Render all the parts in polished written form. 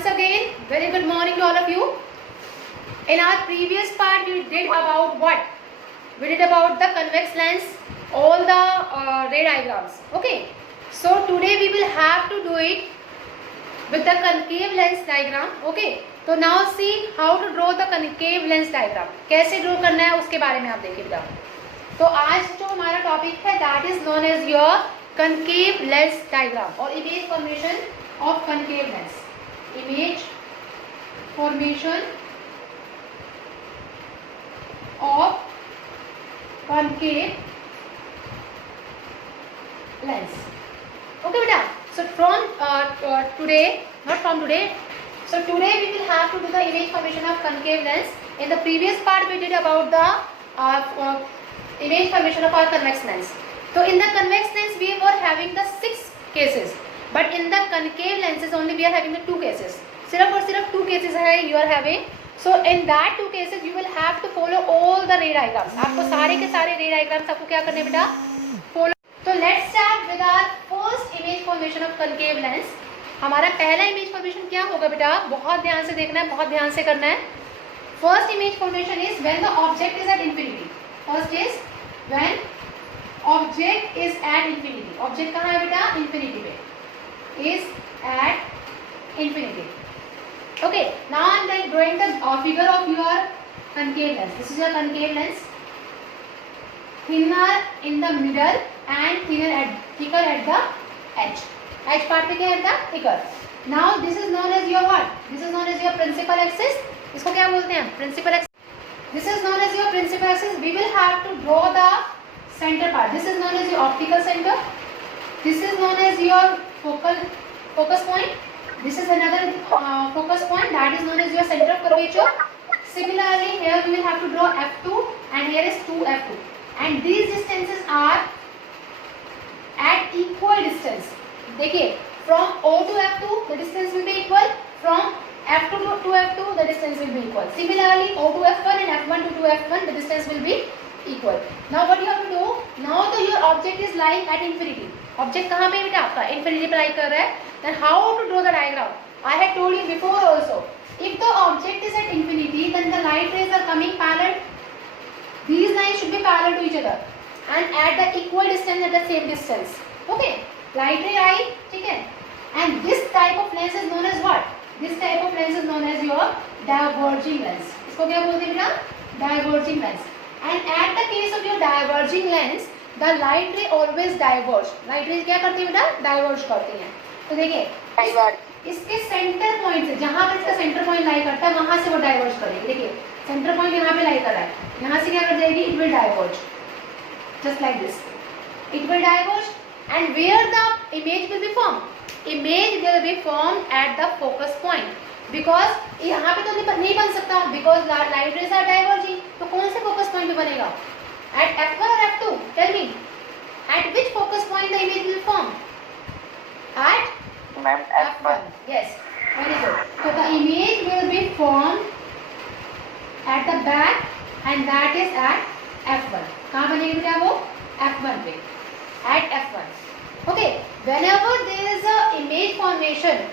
once again, very good morning to all of you. In our previous part, we did about what? We did about the convex lens, all the ray diagrams. Okay. So today we will have to do it with the concave lens diagram. Okay. तो now see how to draw the concave lens diagram. कैसे draw करना है उसके बारे में आप देखिए बेटा. तो आज जो हमारा टॉपिक है that is known as your concave lens diagram or image formation of concave lens. Image formation of concave lens. Okay beta. So from today, not from today. So today we will have to do the image formation of concave lens. In the previous part we did about the image formation of our convex lens. So in the convex lens we were having the 6 cases, but in the concave lenses only we are having the 2 cases. सिर्फ और सिर्फ 2 cases है you are having. So in that 2 cases you will have to follow all the ray diagrams. आपको सारे के सारे ray diagrams आपको क्या करने बेटा? Follow. So let's start with our first image formation of concave lens. हमारा पहला image formation क्या होगा बेटा? बहुत ध्यान से देखना है, बहुत ध्यान से करना है. First image formation is when the object is at infinity. First is when object is at infinity. Object कहाँ है बेटा? Infinity पे. Is at infinity. Okay. Now I am drawing the figure of your concave lens. This is your concave lens. Thinner in the middle and thicker at the edge. Edge part पे क्या है बेटा? Thicker. Now this is known as your what? This is known as your principal axis. इसको क्या बोलते हैं? Principal axis. This is known as your principal axis. We will have to draw the center part. This is known as your optical center. This is known as your focus point. This is another focus point that is known as your center of curvature. Similarly, here we will have to draw F2 and here is 2F2. And these distances are at equal distance. देखिए, from O to F2 the distance will be equal. From F2 to F2 the distance will be equal. Similarly, O to F1 and F1 to 2F1 the distance will be equal. Now what you have to do? Now the your object is lying at infinity. Object कहाँ पे बेटा आपका? Infinity पे lie कर रहा है. Then how to draw the diagram? I had told you before also. If the object is at infinity, then the light rays are coming parallel. These lines should be parallel to each other and at the equal distance, at the same distance. Okay? Light ray आई, ठीक है? And this type of lens is known as what? This type of lens is known as your diverging lens. इसको क्या बोलते हैं बेटा? Diverging lens. And at the case of your diverging lens, the light ray always diverge. Light rays क्या करती है बेटा? Diverge करती हैं. तो देखिए, इसके सेंटर पॉइंट से, जहाँ पर इसका सेंटर पॉइंट लाई करता है वहां से वो डाइवर्ज करेगी. देखिए सेंटर पॉइंट यहाँ पे लाई कर रहा है, यहाँ से क्या कर जाएगी? It will diverge just like this. It will diverge and where the image will be form? Image will be form at the focus point. Because यहाँ पे तो नहीं बन सकता, because light rays are diverging. तो कौन से फोकस पॉइंट पे बनेगा? एट F1 और F2? Tell me, at which focus point the image will form? At F1. Yes, very good. So the image will be formed at the back and that is at F1. कहाँ बनेगी बेटा वो? F1 पे. At F1. Okay. Whenever there is a image formation,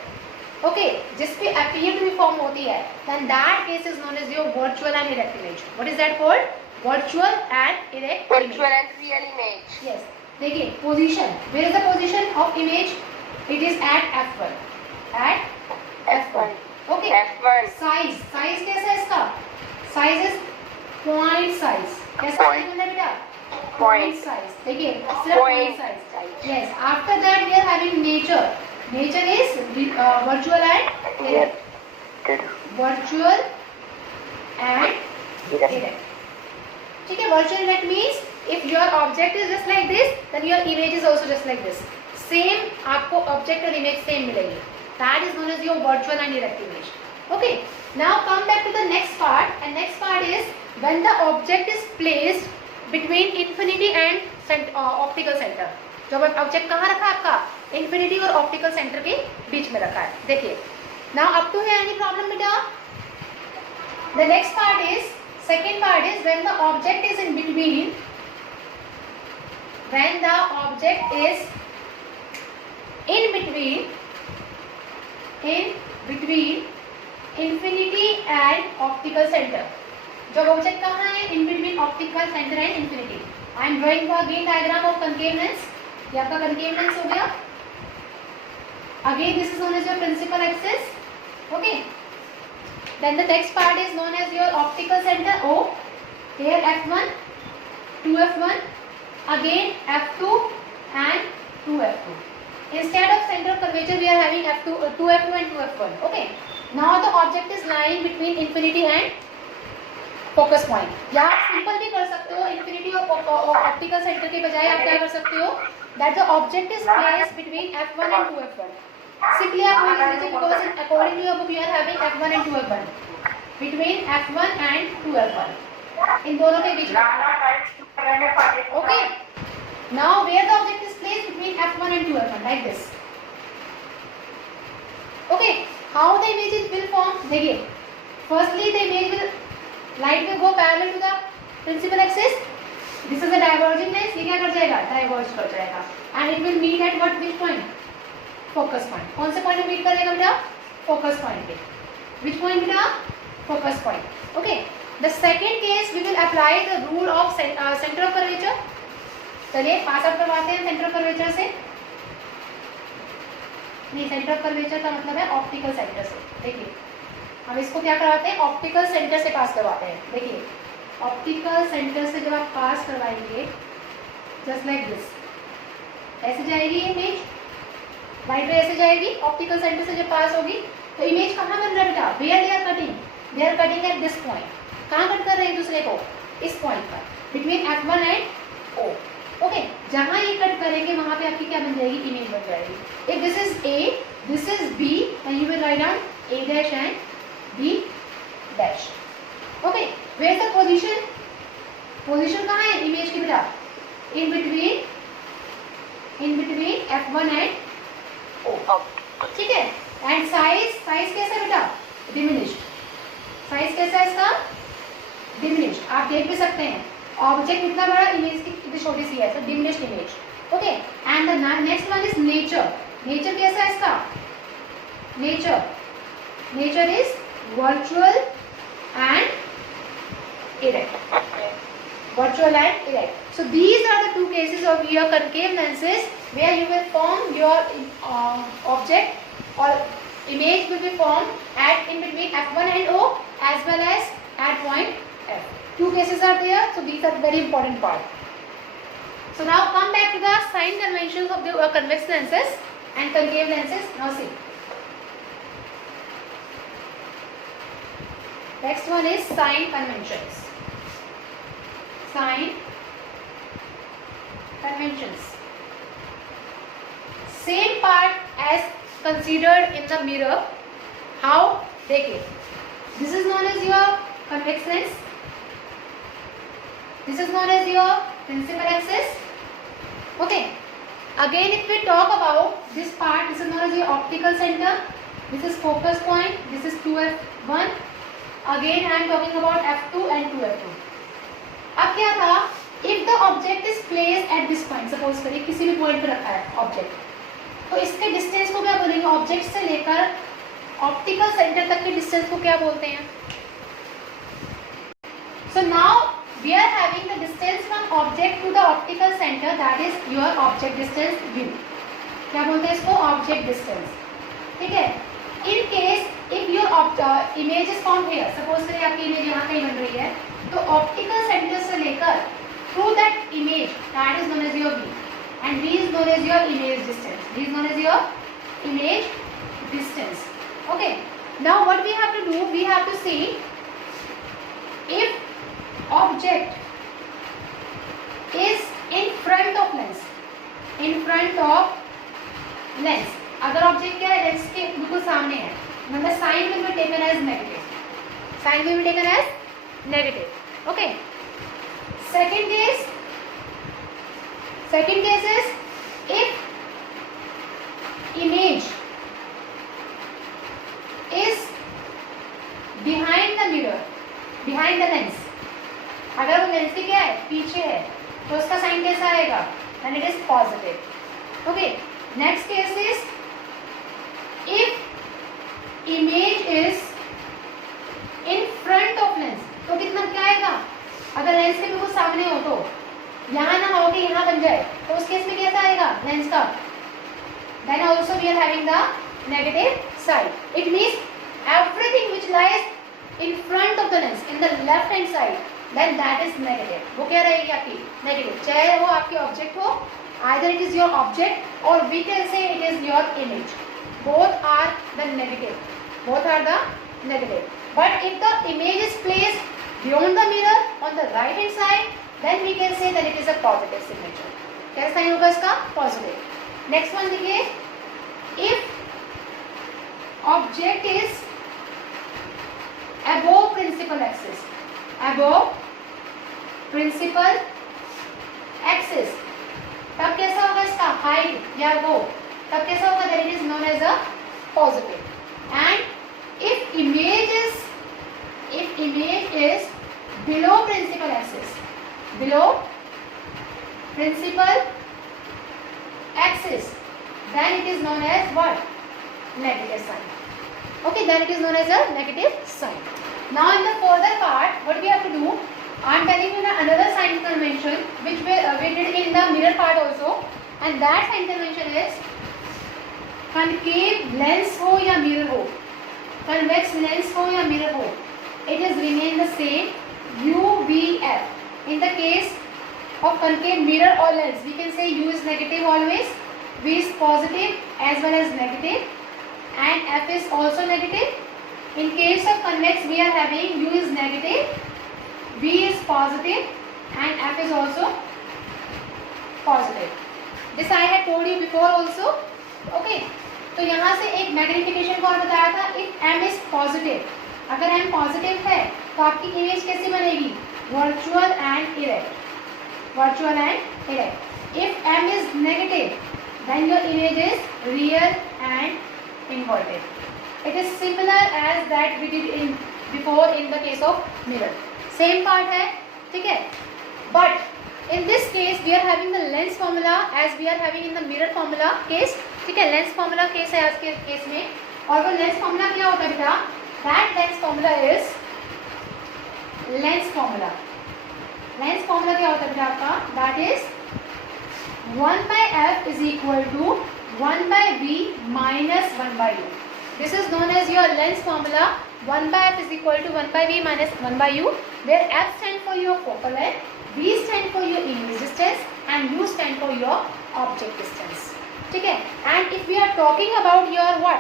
okay, जिस पे appear to be form होती है, then that case is known as your virtual and erect image. What is that called? Virtual and erect. Virtual and real image. Yes. देखिए position. Where is the position of image? It is at F1. At F1. Okay. F1. Size. Size कैसा है इसका? Size is point size. कैसा है बेटा? Point size. देखिए सिर्फ point size. Yes. After that we are having nature. Nature is virtual and erect. Virtual and erect. ठीक है? Virtual erect means if your object is just like this, then your image is also just like this. Same आपको object और image same मिलेगी. That is known as your virtual and direct image. Okay, now come back to the next part and next part is when the object is placed between infinity and optical centre. जब object कहाँ रखा है आपका? Infinity और optical centre के बीच में रखा है. देखिए, now up to here any problem बेटा? The next part is, second part is when the object is in between, व्हेन द ऑब्जेक्ट इज in between in between infinity and optical centre. जब object कहाँ है? In between optical centre and infinity. I am drawing the again diagram of concave lens. ये आपका concave lens हो गया. Again this is known as your principal axis. Okay. Then the next part is known as your optical center O. Here F1, 2F1, again F2 and 2F2. Instead of center of curvature, we are having F2, 2F2 and 2F1. Okay. Now the object is lying between infinity and focus point. या आप simple भी कर सकते हो. infinity और optical center के बजाय आप क्या कर सकते हो? That the object is placed between F1 and 2F1. Simply आप वही लिख लीजिए because according to your book you are having F1 and 2F1. Between F1 and 2F1. इन दोनों के बीच में. Okay. Now where the object is placed between F1 and 2F1 like this. Okay. How the images will form? देखिए. Firstly the image will light will go parallel to the principal axis. This is a diverging lens. ये क्या कर जाएगा? Diverge कर जाएगा. And it will meet at what which point? Focus point. कौन से point में meet करेगा बेटा? Focus point पे. Which point बेटा? Focus point. Okay. The second case we will apply the rule of center of curvature. चलिए pass out करवाते हैं center of curvature से. नहीं, center of curvature का मतलब है optical center से. देखिए हम इसको क्या करवाते हैं? optical center से पास करवाते हैं. देखिए optical center से जब आप पास करवाएंगे just like this, ऐसे जाएगी ये इमेज. लाइट रे ऐसे जाएगी. ऑप्टिकल सेंटर से जब पास होगी तो इमेज कहाँ बन रहा है बेटा? Where they are cutting? They are cutting at this point. कहाँ कट कर रहे हैं दूसरे को? इस पॉइंट पर, between F1 and O. Okay. जहाँ ये कट करेंगे वहाँ पे आपकी क्या बन जाएगी? इमेज बन जाएगी. If this is A, this is B, and you will write down A dash and B dash. Okay. Where the position? Position कहाँ है इमेज की बेटा? In between F1 and O. ठीक है. एंड साइज कैसा है बेटा? डिमिनिश्ड. साइज कैसा है इसका? डिमिनिश्ड. आप देख भी सकते हैं ऑब्जेक्ट कितना बड़ा, इमेज कितनी छोटी सी है. So diminished image. Okay. And the next one is nature. Nature कैसा है इसका? Nature is virtual and erect. Virtual and erect. So these are the two cases of your concave lenses where you will form your object or image will be formed at in between F1 and O as well as at point F. Two cases are there, so these are very important part. So now come back to the sign conventions of the convex lenses and concave lenses. Now see. Next one is sign conventions. Sign conventions. Same part as considered in the mirror. How? देखिए. This is known as your convex lens. This is known as your principal axis. Okay. Again, if we talk about this part, this is known as your optical center. This is focus point. This is 2F1. Again, I am talking about F2 and 2F2. अब क्या था? If the object is placed at this point, suppose करिए किसी भी point पर रखा है object, तो इसके डिस्टेंस को क्या बोलेंगे? ऑब्जेक्ट से लेकर ऑप्टिकल सेंटर तक के डिस्टेंस को क्या बोलते हैं? So now we are having the distance from object to the optical center, that is your object distance u. क्या बोलते हैं इसको? Object distance. ठीक है. In case if your image is formed here, suppose करिए आपकी इमेज यहाँ कहीं बन रही है, तो ऑप्टिकल सेंटर से लेकर through that image, that is known as your V, and V is known as your image distance. V is known as your image distance. Okay. Now what we have to do? We have to see if object is in front of lens. In front of lens, अगर object क्या है? Lens के बिल्कुल सामने है, मतलब sign will be taken as negative. Sign will be taken as negative. Okay. Second case is if image is behind the mirror, behind the lens. अगर वो लेंस के क्या है? पीछे है, तो उसका साइन कैसा आएगा? Then it is positive. Okay. Next case is if image is in front of lens, तो कितना क्या आएगा? अगर लेंस के बिल्कुल सामने हो तो यहाँ ना हो के यहाँ बन जाए, तो उस केस में कैसा आएगा लेंस का? Then also we are having the negative side. It means everything which lies in front of the lens, in the left hand side, then that is negative. वो क्या रहेगी आपकी? Negative. चाहे वो आपकी ऑब्जेक्ट हो, either it is your object or we can say it is your image. Both are the negative. Both are the negative. But if the image is placed beyond the mirror on the right hand side, then we can say that it is a positive signature. कैसा sign होगा इसका? Positive. Next one देखिए, if object is above principal axis, above principal axis, तब कैसा होगा इसका? Height या वो, तब कैसा होगा? That it is known as a positive. And if image is below principal axis, below principal axis, then it is known as what? Negative sign. Okay, then it is known as a negative sign. Now in the further part, what we have to do, I am telling you another sign convention which we did in the mirror part also, and that sign convention is concave lens हो या mirror हो, convex lens हो या mirror हो, it is remain the same, UVF. In the case of concave mirror or lens, we can say U is negative always, V is positive as well as negative, and F is also negative. In case of convex, we are having U is negative, V is positive, and F is also positive. This I had told you before also. Okay. तो यहाँ से एक magnification को और बताया था, if M is positive, अगर M positive है तो आपकी इमेज कैसी बनेगी? Virtual and erect, virtual and erect. If M is negative, then your image is real and inverted. It is similar as that we did in before in the case of mirror. Same part है, ठीक है? But in this case we are having the lens formula as we are having in the mirror formula case. ठीक है, lens formula case है आज के case में. और वो लेंस फॉर्मूला क्या होता है बेटा? That lens formula is lens formula. Lens formula क्या होता है बेटा आपका? That is 1/f is equal to 1/v minus 1/u. This is known as your lens formula. 1/f is equal to 1/v minus 1/u, where f stand for your focal length, v stand for your image distance, and u stand for your object distance. ठीक है. And if we are talking about your what,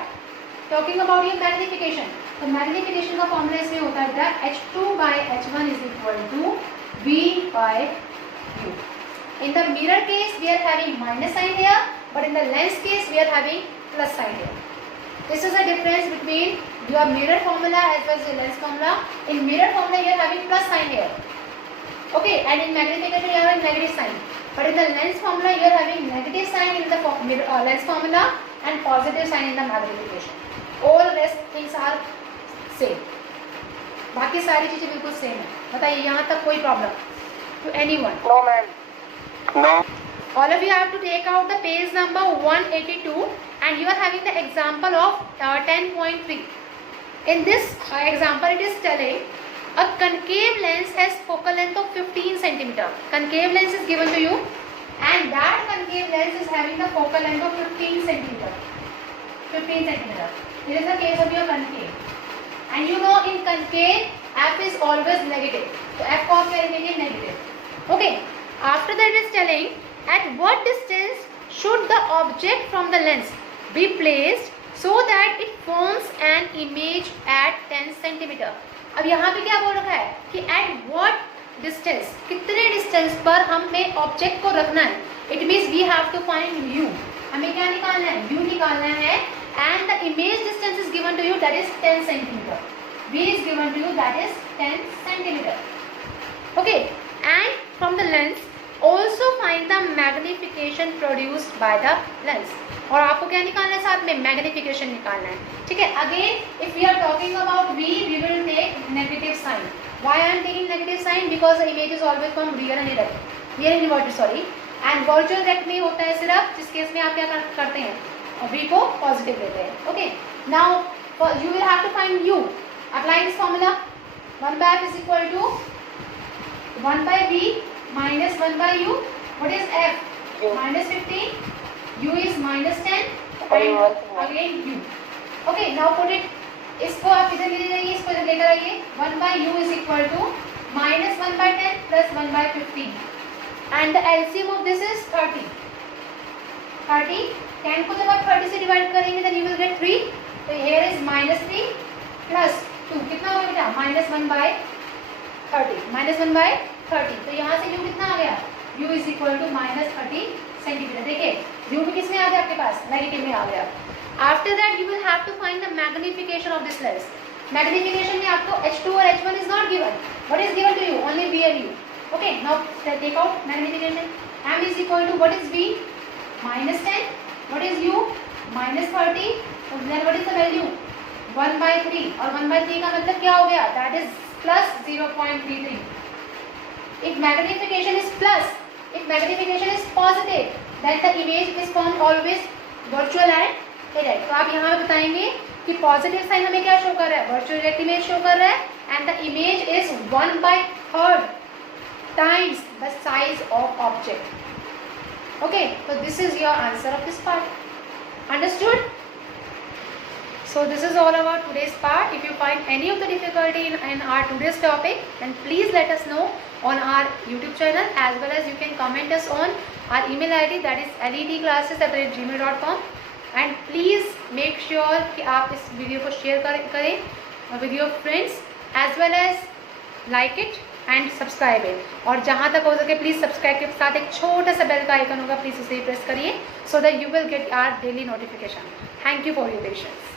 talking about your magnification, तो magnification का formula इसमें होता है बेटा h2/h1 is equal to v/u. In the mirror case we are having minus sign here, but in the lens case we are having plus sign here. This is the difference between your mirror formula as well as your lens formula. In mirror formula you are having plus sign here, okay, and in magnification you are having negative sign. But in the lens formula you are having negative sign in the lens formula and positive sign in the magnification. All rest things are same. बाकी सारी चीजें बिल्कुल same है. बताइए यहाँ तक कोई problem? To anyone? No, ma'am. No. All of you have to take out the page number 182 and you are having the example of 10.3. In this example it is telling a concave lens has focal length of 15 centimeter. Concave lens is given to you and that concave lens is having the focal length of 15 centimeter. 15 centimeter. This is the case of your concave. And you know in concave f is always negative. So f को आप क्या लिखेंगे? Negative. Okay. After that it is telling at what distance should the object from the lens be placed so that it forms an image at 10 centimeter. अब यहाँ पे क्या बोल रखा है कि at what distance, कितने डिस्टेंस पर हमें ऑब्जेक्ट को रखना है. It means we have to find u. हमें क्या निकालना है? u निकालना है. And the image distance is given to you, that is 10 centimetre. v is given to you, that is 10 centimeter. Okay, and from the lens also find the magnification produced by the lens. और आपको क्या निकालना है? साथ में magnification निकालना है. ठीक है. Again if we are talking about v, we will take negative sign. Why I am taking negative sign? Because the image is always from real and erect, real and inverted, sorry. And virtual erect में होता है सिर्फ जिस case में आप क्या करते हैं? v को पॉजिटिव लेते हैं. Okay. Now you will have to find u. Apply this formula. 1 by f is equal to 1 by v minus 1 by u. What is f? U. Minus 15. u is minus 10 Again, and again u. Okay, now put it. इसको आप इधर ले जाइए, इसको इधर लेकर आइए. 1 by u is equal to minus 1 by 10 plus 1 by 15. And the LCM of this is 30. 30. 10 को जब आप 30 से डिवाइड करेंगे then you will get 3. So here is minus 3 plus 2. कितना होगा बेटा? Minus 1 by 30. Minus 1 by 30. तो यहाँ से u कितना आ गया? u is equal to minus 30 centimetre. देखिए u भी किस में आ गया आपके पास? नेगेटिव में आ गया. After that you will have to find the magnification of this lens. Magnification में आपको H2 और H1 is not given. What is given to you? Only V and U. Okay, now take out magnification. M is equal to what is V? Minus 10. What is U? Minus 30. So then what is the value? 1 by 3. और 1 by 3 का मतलब क्या हो गया? That is plus 0.33. If magnification is plus, if magnification is positive, then the image is formed always virtual and direct. तो आप यहाँ पे बताएंगे कि पॉजिटिव साइन हमें क्या शो कर रहा है? वर्चुअल डायरेक्ट इमेज शो कर रहा है and the image is 1/3 times the size of object. Okay, so this is your answer of this part. Understood? So this is all about today's part. If you find any of the difficulty in our today's topic, then please let us know on our YouTube channel, as well as you can comment us on our email ID, that is ledclasses@gmail.com. And please make sure कि आप इस video को share करें with your friends, as well as like it and subscribe it. और जहाँ तक हो सके प्लीज़ सब्सक्राइब के साथ एक छोटा सा बेल का आइकन होगा, प्लीज़ उसे प्रेस करिए so that you will get our daily notification. Thank you for your patience.